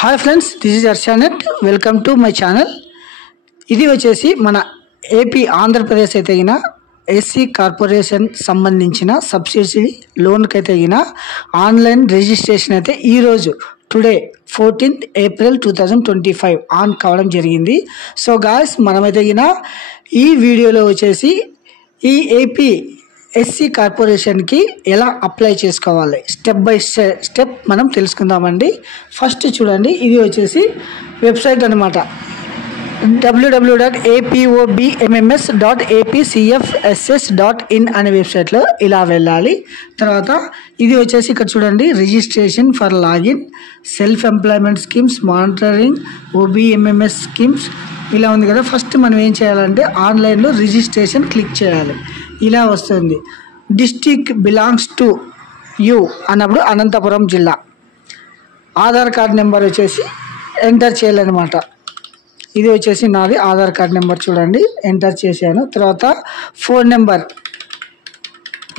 Hi friends, this is Arshanet. Welcome to my channel. ఇది వచ్చేసి మన ఏపీ ఆంధ్రప్రదేశ్ అయితే గిన ఎస్సీ కార్పొరేషన్ సంబంధించిన సబ్సిడీ లోన్కి అయితే గిన ఆన్లైన్ రిజిస్ట్రేషన్ అయితే ఈరోజు టుడే 14th April 2025 ఆన్ కావడం జరిగింది. సో గాయస్, మనమైతే గిన ఈ వీడియోలో వచ్చేసి ఈ ఏపీ ఎస్సీ కార్పొరేషన్కి ఎలా అప్లై చేసుకోవాలి స్టెప్ బై స్టెప్ మనం తెలుసుకుందామండి. ఫస్ట్ చూడండి, ఇది వచ్చేసి వెబ్సైట్ అనమాట. www.apobmms.apcfss.in అనే వెబ్సైట్లో ఇలా వెళ్ళాలి. తర్వాత ఇది వచ్చేసి ఇక్కడ చూడండి, registration for login, self employment schemes, monitoring, OBMMS schemes ఇలా ఉంది కదా. ఫస్ట్ మనం ఏం చేయాలంటే ఆన్లైన్లో రిజిస్ట్రేషన్ క్లిక్ చేయాలి. ఇలా వస్తుంది. డిస్ట్రిక్ట్ బిలాంగ్స్ టు యూ అన్నప్పుడు అనంతపురం జిల్లా. ఆధార్ కార్డ్ నెంబర్ వచ్చేసి ఎంటర్ చేయాలన్నమాట. ఇది వచ్చేసి నాది ఆధార్ కార్డ్ నెంబర్ చూడండి, ఎంటర్ చేశాను. తర్వాత ఫోన్ నెంబర్,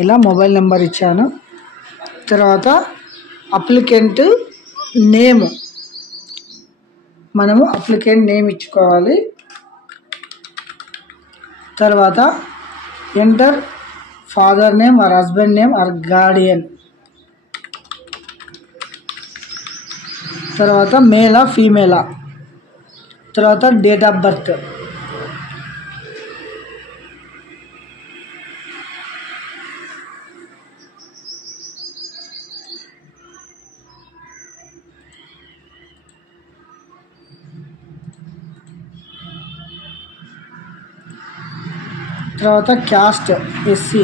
ఇలా మొబైల్ నెంబర్ ఇచ్చాను. తర్వాత అప్లికెంట్ నేమ్, మనము అప్లికెంట్ నేమ్ ఇచ్చుకోవాలి. తర్వాత enter father name or husband name or Guardian. తర్వాత మేలా ఫీమేలా. తర్వాత డేట్ ఆఫ్ బర్త్. తర్వాత క్యాస్ట్ ఎస్సీ,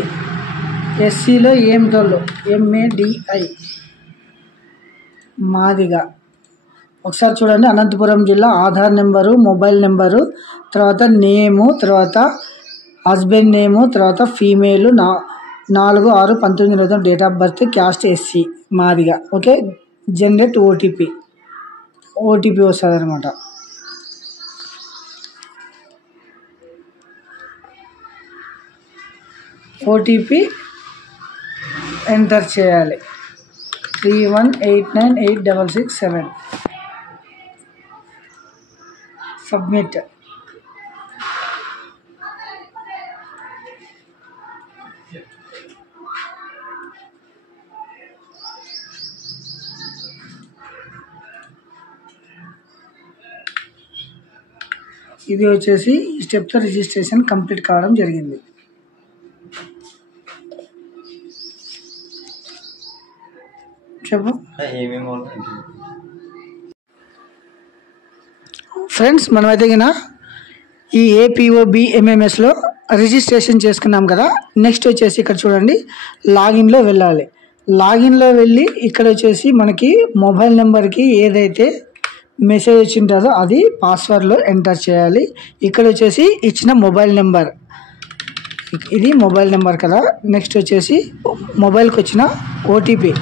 ఎస్సీలో ఏం దొల్లు MADI మాదిగా. ఒకసారి చూడండి, అనంతపురం జిల్లా, ఆధార్ నెంబరు, మొబైల్ నెంబరు, తర్వాత నేము, తర్వాత హస్బెండ్ నేము, తర్వాత female 4/6/19 date of birth, caste SC Madiga. Okay, generate OTP వస్తుంది అనమాట. ఓటీపీ ఎంటర్ చేయాలి. 31898667. సబ్మిట్. ఇది వచ్చేసి ఈ స్టెప్తో రిజిస్ట్రేషన్ కంప్లీట్ కావడం జరిగింది. చెప్పు ఫ్రెండ్స్, మనమైతే గిన ఈ APOBMMSలో రిజిస్ట్రేషన్ చేసుకున్నాం కదా. నెక్స్ట్ వచ్చేసి ఇక్కడ చూడండి, లాగిన్లో వెళ్ళాలి. లాగిన్లో వెళ్ళి ఇక్కడ వచ్చేసి మనకి మొబైల్ నెంబర్కి ఏదైతే మెసేజ్ వచ్చింటుందో అది పాస్వర్డ్లో ఎంటర్ చేయాలి. ఇక్కడ వచ్చేసి ఇచ్చిన మొబైల్ నెంబర్, ఇది మొబైల్ నెంబర్ కదా. నెక్స్ట్ వచ్చేసి మొబైల్కి వచ్చిన ఓటీపీ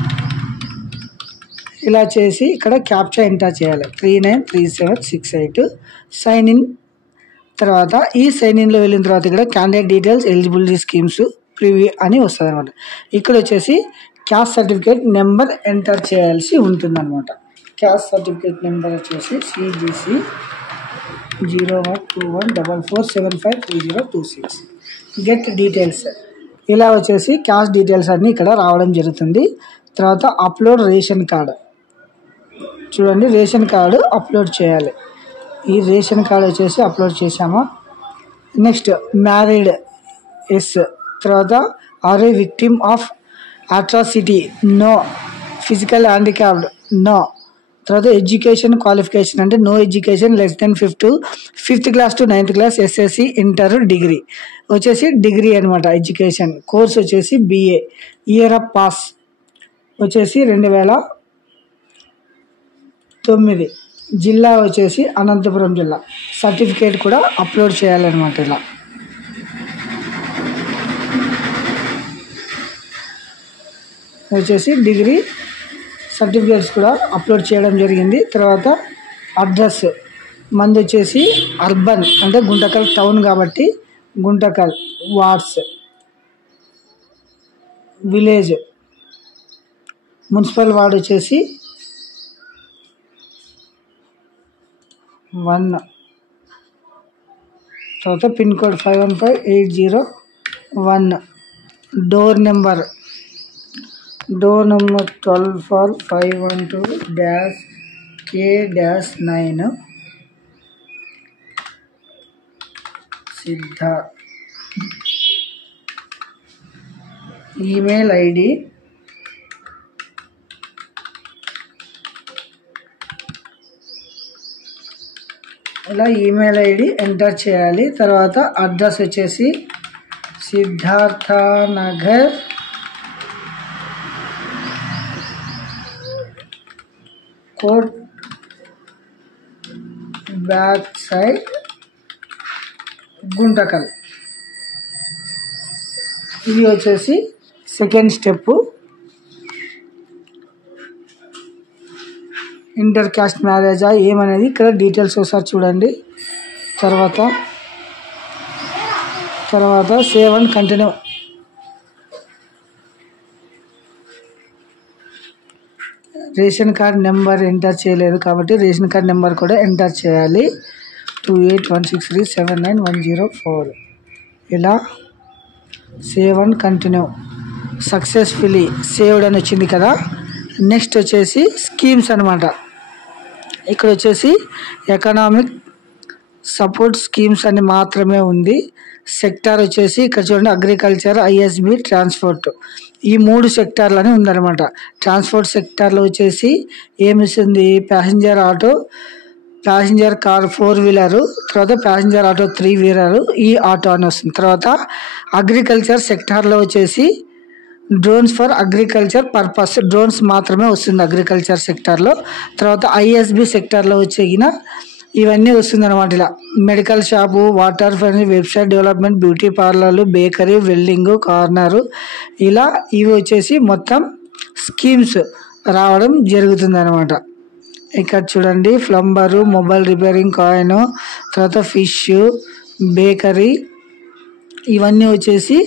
ఇలా చేసి ఇక్కడ క్యాప్చా ఎంటర్ చేయాలి. 393768. Sign in. తర్వాత ఈ సైన్ ఇన్లో వెళ్ళిన తర్వాత ఇక్కడ candidate details, eligibility schemes, preview అని వస్తుంది అనమాట. ఇక్కడ వచ్చేసి క్యాస్ట్ సర్టిఫికేట్ నెంబర్ ఎంటర్ చేయాల్సి ఉంటుందన్నమాట. క్యాస్ట్ సర్టిఫికేట్ నెంబర్ వచ్చేసి CGC 012144753026. Get details. ఇలా వచ్చేసి క్యాస్ట్ డీటెయిల్స్ అన్నీ ఇక్కడ రావడం జరుగుతుంది. తర్వాత అప్లోడ్ రేషన్ కార్డు. చూడండి, రేషన్ కార్డు అప్లోడ్ చేయాలి. ఈ రేషన్ కార్డు వచ్చేసి అప్లోడ్ చేసామా. Next married yes. తర్వాత are a victim of atrocity no. Physical handicapped no. తర్వాత ఎడ్యుకేషన్ క్వాలిఫికేషన్ అంటే no education less than 5th class to 9th class, SSC, inter, degree వచ్చేసి degree అనమాట. Education course వచ్చేసి BA. Year of pass వచ్చేసి 2009. జిల్లా వచ్చేసి అనంతపురం జిల్లా. సర్టిఫికేట్ కూడా అప్లోడ్ చేయాలన్నమాట. ఇలా వచ్చేసి డిగ్రీ సర్టిఫికేట్స్ కూడా అప్లోడ్ చేయడం జరిగింది. తర్వాత అడ్రస్ మంది వచ్చేసి అర్బన్ అంటే గుంటకల్ టౌన్ కాబట్టి Guntakal. Wards, village, municipal ward వచ్చేసి 1 తర్వాత pin code 515801 door number 12 for 512-K-9 సిద్ధ ఈమెయిల్ ఐడి ఇలా ఈమెయిల్ ఐడి ఎంటర్ చేయాలి. తర్వాత అడ్రస్ వచ్చేసి Siddhartha Nagar court back side Guntakal. ఇది వచ్చేసి సెకండ్ స్టెప్. ఇంటర్ క్యాస్ట్ మ్యారేజా ఏమనేది ఇక్కడ డీటెయిల్స్ ఒకసారి చూడండి. తర్వాత save and continue. Ration card number enter చేయలేదు కాబట్టి రేషన్ కార్డ్ నెంబర్ కూడా ఎంటర్ చేయాలి. 2816379104. ఇలా save and continue. Successfully saved అని వచ్చింది కదా. నెక్స్ట్ వచ్చేసి స్కీమ్స్ అనమాట. ఇక్కడ వచ్చేసి ఎకనామిక్ సపోర్ట్ స్కీమ్స్ అని మాత్రమే ఉంది. సెక్టార్ వచ్చేసి ఇక్కడ చూడండి అగ్రికల్చర్, ఐఎస్బి, ట్రాన్స్పోర్ట్ ఈ 3 సెక్టార్లని ఉందన్నమాట. ట్రాన్స్పోర్ట్ సెక్టార్లో వచ్చేసి ఏమిస్తుంది passenger auto, passenger car 4 wheeler, తర్వాత ప్యాసింజర్ ఆటో 3 వీలరు ఈ ఆటో అని వస్తుంది. తర్వాత అగ్రికల్చర్ సెక్టార్లో వచ్చేసి drones for agriculture purpose drones మాత్రమే వస్తుంది అగ్రికల్చర్ సెక్టార్లో. తర్వాత ఐఎస్బి సెక్టార్లో వచ్చేగిన ఇవన్నీ వస్తుంది అనమాట. ఇలా medical shop, water furniture, website development, beauty పార్లర్లు, బేకరీ, వెల్డింగ్, కార్నరు ఇలా ఇవి వచ్చేసి మొత్తం స్కీమ్స్ రావడం జరుగుతుంది అనమాట. ఇక్కడ చూడండి ప్లంబరు, మొబైల్ రిపేరింగ్, కాయిన్, తర్వాత ఫిష్, బేకరీ ఇవన్నీ వచ్చేసి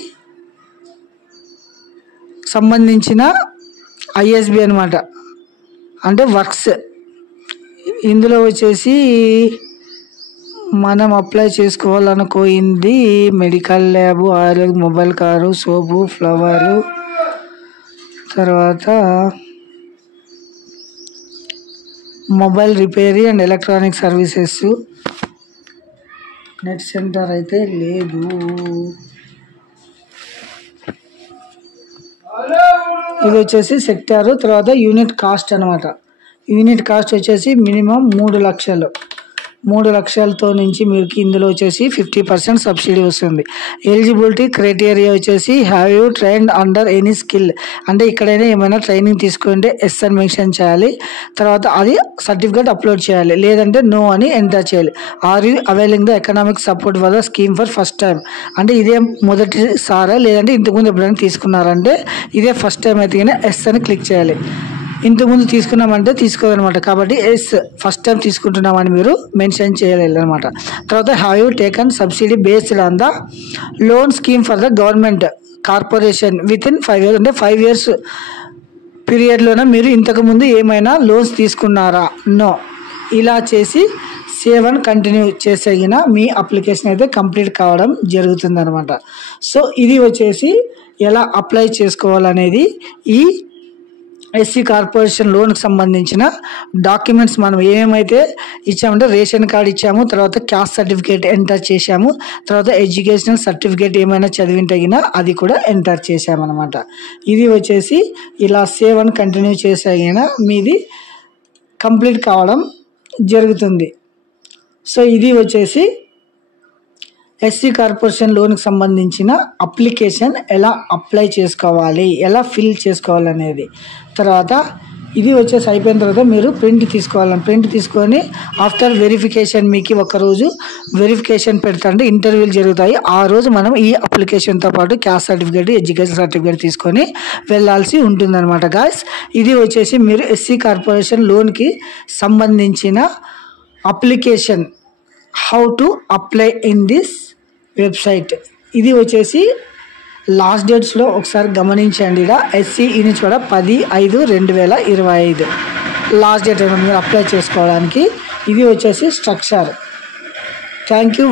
సంబంధించిన ఐఎస్బి అనమాట, అంటే వర్క్స్. ఇందులో వచ్చేసి మనం అప్లై చేసుకోవాలనుకోయింది medical lab, oil, mobile car, soap, flower, తర్వాత mobile repair and electronic services. Net centre అయితే లేదు. ఇది వచ్చేసి సెక్టారు. తర్వాత యూనిట్ కాస్ట్ అనమాట. యూనిట్ కాస్ట్ వచ్చేసి మినిమం 3 లక్షలు. 3 లక్షలతో నుంచి మీకు ఇందులో వచ్చేసి 50% సబ్సిడీ వస్తుంది. ఎలిజిబిలిటీ క్రైటీరియా వచ్చేసి have you trained under any skill, అంటే ఇక్కడైనా ఏమైనా ట్రైనింగ్ తీసుకుంటే ఎస్ అని మెన్షన్ చేయాలి. తర్వాత అది సర్టిఫికేట్ అప్లోడ్ చేయాలి, లేదంటే నో అని ఎంటర్ చేయాలి. Are you availing the economic support for the scheme for first time, అంటే ఇదే మొదటిసారా లేదంటే ఇంతకుముందు ఎప్పుడైనా తీసుకున్నారంటే ఇదే ఫస్ట్ టైం అయితే ఎస్ అని క్లిక్ చేయాలి. ఇంతకుముందు తీసుకున్నామంటే తీసుకోదనమాట, కాబట్టి ఎస్ ఫస్ట్ టైం తీసుకుంటున్నామని మీరు మెన్షన్ చేయాలి అనమాట. తర్వాత have you taken subsidy based on the loan scheme for the government corporation with in 5 years, అంటే 5 years పీరియడ్లోనే మీరు ఇంతకుముందు ఏమైనా లోన్స్ తీసుకున్నారా, నో. ఇలా చేసి సేవ్ అండ్ కంటిన్యూ చేసేగిన మీ అప్లికేషన్ అయితే కంప్లీట్ కావడం జరుగుతుంది అనమాట. సో ఇది వచ్చేసి ఎలా అప్లై చేసుకోవాలనేది ఈ ఎస్సీ కార్పొరేషన్ లోన్కి సంబంధించిన డాక్యుమెంట్స్ మనం ఏమేమైతే ఇచ్చామంటే రేషన్ కార్డ్ ఇచ్చాము, తర్వాత క్యాస్ట్ సర్టిఫికేట్ ఎంటర్ చేశాము, తర్వాత ఎడ్యుకేషనల్ సర్టిఫికేట్ ఏమైనా చదివింటగినా అది కూడా ఎంటర్ చేశామన్నమాట. ఇది వచ్చేసి ఇలా సేవ్ అండ్ కంటిన్యూ చేసేగినా మీది కంప్లీట్ కావడం జరుగుతుంది. సో ఇది వచ్చేసి ఎస్సీ కార్పొరేషన్ లోన్కి సంబంధించిన అప్లికేషన్ ఎలా అప్లై చేసుకోవాలి, ఎలా ఫిల్ చేసుకోవాలి అనేది. తర్వాత ఇది వచ్చేసి అయిపోయిన తర్వాత మీరు ప్రింట్ తీసుకోవాలి. ప్రింట్ తీసుకొని ఆఫ్టర్ వెరిఫికేషన్ మీకు ఒకరోజు వెరిఫికేషన్ పెడతాంటే ఇంటర్వ్యూలు జరుగుతాయి. ఆ రోజు మనం ఈ అప్లికేషన్తో పాటు క్యాస్ట్ సర్టిఫికేట్, ఎడ్యుకేషన్ సర్టిఫికేట్ తీసుకొని వెళ్ళాల్సి ఉంటుందన్నమాట గాయ్స్. ఇది వచ్చేసి మీరు ఎస్సీ కార్పొరేషన్ లోన్కి సంబంధించిన application how to apply in this website. ఇది వచ్చేసి లాస్ట్ డేట్స్లో ఒకసారి గమనించండి. ఇక్కడ ఎస్సీ యూనిట్స్ కూడా 10/5/2025 లాస్ట్ డేట్ మీరు అప్లై చేసుకోవడానికి. ఇది వచ్చేసి స్ట్రక్చర్. Thank you.